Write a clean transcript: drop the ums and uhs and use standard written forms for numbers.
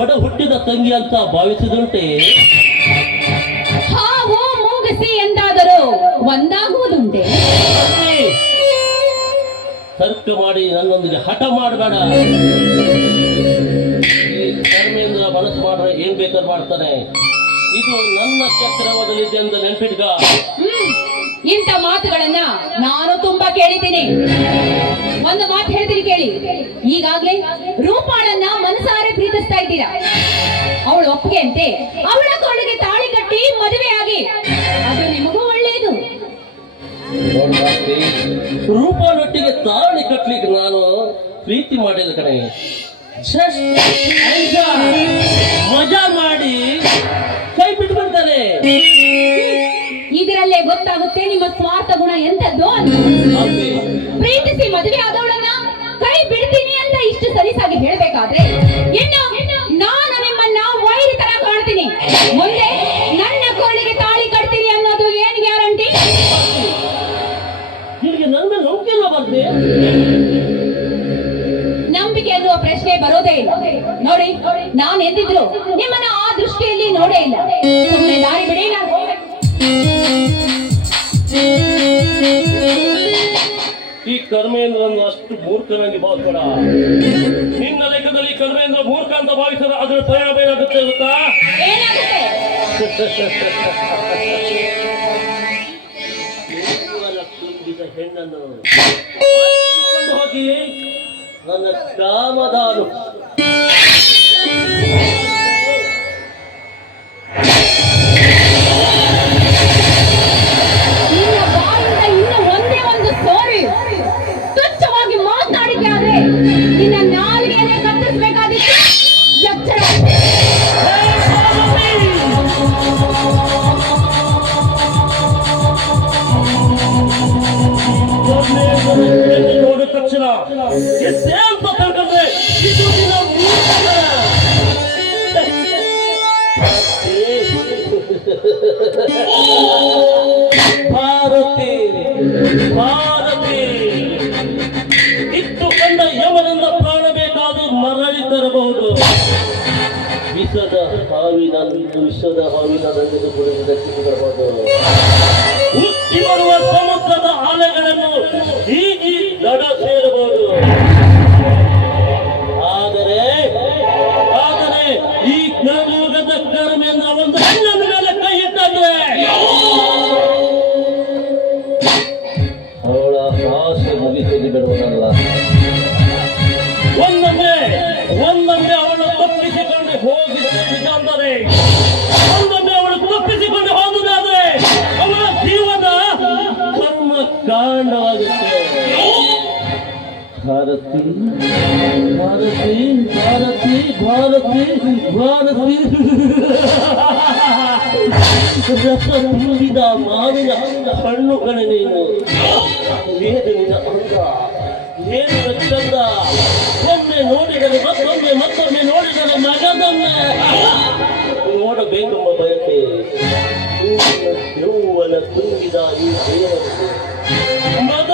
ಒಡ ಹುಟ್ಟಿದ ತಂಗಿ ಅಂತ ಭಾವಿಸಿದುಂಟೆ? ಹಾವು ಮೂಗಸಿ ಎಂದಾದರೂ ಒಂದಾಗುವುದುಂಟೆ? ತರ್ಕ ಮಾಡಿ ನನ್ನೊಂದಿಗೆ ಹಠ ಮಾಡಬೇಡ. ಈ ಧರ್ಮೇಂದ್ರ ಮನಸ್ಸು ಮಾಡ್ರೆ ಏನ್ ಬೇಕಾದ್ರೂ ಮಾಡ್ತಾನೆ. ಇದು ನನ್ನ ಚಕ್ರವದಲ್ಲಿದೆ ಅಂತ ನೆನ್ಪಿಟ್ಗ. ಇಂಥ ಮಾತುಗಳನ್ನ ನಾನು ತುಂಬಾ ಕೇಳಿದ್ದೀನಿ. ಒಂದು ಮಾತು ಹೇಳ್ತೀನಿ ಕೇಳಿ. ಈಗಾಗ್ಲೇ ರೂಪಾಳನ್ನ ಮನಸಾರೆ ಪ್ರೀತಿಸ್ತಾ ಇದ್ದೀರಾ. ಅವಳು ಒಪ್ಪಿಗೆ ಅಂತೆ ಅವಳ ಕೊಳಗೆ ತಾಳಿ ಕಟ್ಟಿ ಮದುವೆ ಆಗಿ, ಅದು ನಿಮಗೂ ಒಳ್ಳೆಯದು. ರೂಪಾಳೊಟ್ಟಿಗೆ ತಾಳಿ ಕಟ್ಲಿಕ್ಕೆ ನಾನು ಪ್ರೀತಿ ಮಾಡಿದ ಕಡೆ ಮಜಾ ಮಾಡಿ ಕೈ ಬಿಟ್ಬಿಡ್ತಾರೆ. ಇದರಲ್ಲೇ ಗೊತ್ತಾಗುತ್ತೆ ನಿಮ್ಮ ಸ್ವಾರ್ಥ ಗುಣ ಎಂತದ್ದು ಅಂತ. ಪ್ರೀತಿಸಿ ಮದುವೆ ಆದವಳನ್ನ ಕೈ ಬಿಡ್ತೀನಿ ಅಂತ ಇಷ್ಟು ಸಲೀಸಾಗಿ ಹೇಳ್ಬೇಕಾದ್ರೆ ಇನ್ನು ನಾನು ನಿಮ್ಮನ್ನ ವೈರಿ ತರ ಕಾಣ್ತೀನಿ. ಮುಂದೆ ನನ್ನ ಕೋಳಿಗೆ ತಾಳಿ ಕಟ್ತೀನಿ ಅನ್ನೋದು ಏನ್ ಗ್ಯಾರಂಟಿ? ನಿನಗೆ ನನ್ನ ನಂಬಿಕೆ ಬರ್ತೆ? ನಂಬಿಕೆ ಅನ್ನುವ ಪ್ರಶ್ನೆ ಬರೋದೇ ಇಲ್ಲ. ನೋಡಿ, ನಾನು ಎಂದಿದ್ರು ನಿಮ್ಮನ್ನ ಆ ದೃಷ್ಟಿಯಲ್ಲಿ ನೋಡೇ ಇಲ್ಲ. ಸುಮ್ಮನೆ ದಾರಿ ಬಿಡಿ. ಈ ಕರ್ಮೇಂದ್ರನ್ನು ಅಷ್ಟು ಮೂರ್ಖನಾಗಿ ಭಾವಿಸಬೇಡ. ನಿನ್ನ ಲೆಕ್ಕದಲ್ಲಿ ಕರ್ಮೇಂದ್ರ ಮೂರ್ಖ ಅಂತ ಭಾವಿಸಿದ ಅದರ ಪರಿಣಾಮ ಏನಾಗುತ್ತೆ ಗೊತ್ತಾ? ತುಂಬಿದ ಹೆಣ್ಣನ್ನು ಹೋಗಿ ನನ್ನ ಕಾಮದಾನು ನಿನ್ನ ನಾಲಿಗೆಯನ್ನೇ ಕತ್ತರಿಸಬೇಕಾದಿತ್ತು. ಎಚ್ಚರ. ನೋಡಿದ ತಕ್ಷಣ ಎಷ್ಟೇ ಅಂತ ತಿಳ್ಕೊಂಡ್ರೆ ಇದು ದಿನ ಭಾರತಿ ಭಾರತಿ ಇತ್ತು ಕಂಡ ಯವನಿಂದ ಪ್ರಾಣ ಬೇಕಾದರೂ ಮರಳಿ ತರಬಹುದು. ವಿಷದ ಹಾವಿನ ನಂದಿದು ಕುಡಿದು ಬರಬಹುದು. ಹುಟ್ಟಿ ಬರುವ ಸಮುದ್ರದ ಅಲೆಗಳನ್ನು ಹೀಗಿ ದಡ ಸೇರಬಹುದು. ಆದರೆ ಈ ಕಲಿಯುಗದ ಕರ್ಮೇಂದ್ರ ಒಂದು ಹೆಣ್ಣಿನ ಮೇಲೆ ಕೈ ಇಟ್ಟಂದ್ರೆ ಅವಳ ಆಸೆ ಮುಗಿಸಿ ಬಿಡುವುದಲ್ಲ. ಒಂದೊಮ್ಮೆ ಅವಳು ತಪ್ಪಿಸಿಕೊಂಡು ಹೋಗಿದ್ದೆ ನಿಜ ಅಂದರೆ, ಒಂದೊಮ್ಮೆ ಅವಳು ತಪ್ಪಿಸಿಕೊಂಡು ಹೋಗುವುದಾದ್ರೆ ಅವಳ ಜೀವನ ಕರ್ಮ ಕಾಂಡವಾಗುತ್ತೆ. ಭಾರತಿ ಭಾರತಿ ಭಾರತಿ ಭಾರತಿ ಭಾರತಿ ರಸ ತುಂಬಿದ ಮಾವಿನ ಹಣ್ಣು ಕಣೆ ನೀನು. ವೇದನಿನ ಅಂಗ ಏನು ಚಂದ. ಒಮ್ಮೆ ನೋಡಿದರೆ ಮತ್ತೊಮ್ಮೆ ನೋಡಿದರೆ ಮಗದೊಮ್ಮೆ ನೋಡಬೇಕೆಂಬ ಬಯಕೆ. ಯೌವನ ತುಂಬಿದ ಈ ದೇವರು ಮದ